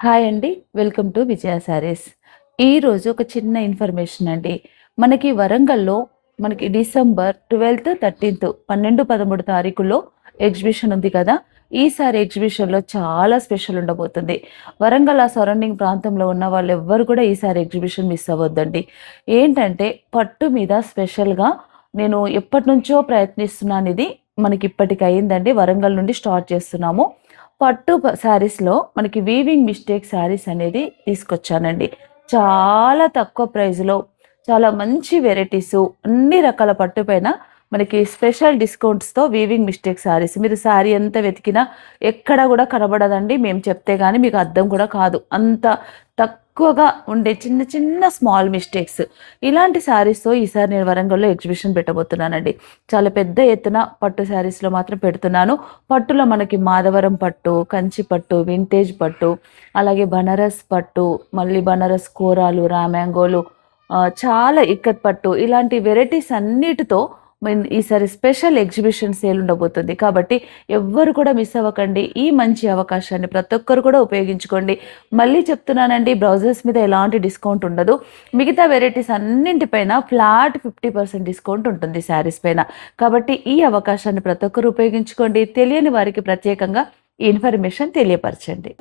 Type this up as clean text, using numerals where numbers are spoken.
Hi అండి. Welcome to విజయ శారీస్. ఈరోజు ఒక చిన్న ఇన్ఫర్మేషన్ అండి. మనకి వరంగల్‌లో మనకి డిసెంబర్ 12, 13 12, 13 తారీఖుల్లో ఎగ్జిబిషన్ ఉంది కదా! ఈసారి ఎగ్జిబిషన్‌లో చాలా స్పెషల్ ఉండబోతుంది. వరంగల్ ఆ సరౌండింగ్ ప్రాంతంలో ఉన్న వాళ్ళెవ్వరు కూడా ఈసారి ఎగ్జిబిషన్ మిస్ అవ్వద్దండి. ఏంటంటే పట్టు మీద స్పెషల్‌గా నేను ఎప్పటినుంచో ప్రయత్నిస్తున్నానిది. మనకిప్పటికి అయిందండి. వరంగల్ నుండి స్టార్ట్ చేస్తున్నాము. శారీస్‌లో మనకి వీవింగ్ మిస్టేక్ శారీస్ అనేది తీసుకొచ్చానండి. చాలా తక్కువ ప్రైస్‌లో చాలా మంచి వెరైటీసు అన్ని రకాల పట్టు పైన మనకి స్పెషల్ డిస్కౌంట్స్‌తో వీవింగ్ మిస్టేక్ శారీస్. మీరు శారీ ఎంత వెతికినా ఎక్కడ గూడా కనబడదండి. మేము చెప్తే గాని మీకు అర్థం కూడా కాదు. అంత తక్కువగా ఉండే చిన్న చిన్న స్మాల్ మిస్టేక్స్. ఇలాంటి శారీస్‌తో ఈసారి నేను వరంగల్‌లో ఎగ్జిబిషన్ పెట్టబోతున్నానండి. చాలా పెద్ద ఎత్తున పట్టు శారీస్‌లో మాత్రం పెడుతున్నాను. పట్టులో మనకి మాధవరం పట్టు, కంచి పట్టు, వింటేజ్ పట్టు, అలాగే బనారస్ పట్టు, మళ్ళీ బనారస్ కోరాలు, రామ్యాంగోలు, చాలా ఇక్కత్ పట్టు ఇలాంటి వెరైటీస్ అన్నిటితో ఈసారి స్పెషల్ ఎగ్జిబిషన్ సేల్ ఉండబోతుంది. కాబట్టి ఎవ్వరు కూడా మిస్ అవ్వకండి. ఈ మంచి అవకాశాన్ని ప్రతి ఒక్కరు కూడా ఉపయోగించుకోండి. మళ్ళీ చెప్తున్నానండి, బ్లౌజెస్ మీద ఎలాంటి డిస్కౌంట్ ఉండదు. మిగతా వెరైటీస్ అన్నింటిపైన ఫ్లాట్ 50% డిస్కౌంట్ ఉంటుంది శారీస్ పైన. కాబట్టి ఈ అవకాశాన్ని ప్రతి ఒక్కరు ఉపయోగించుకోండి. తెలియని వారికి ప్రత్యేకంగా ఈ ఇన్ఫర్మేషన్ తెలియపరచండి.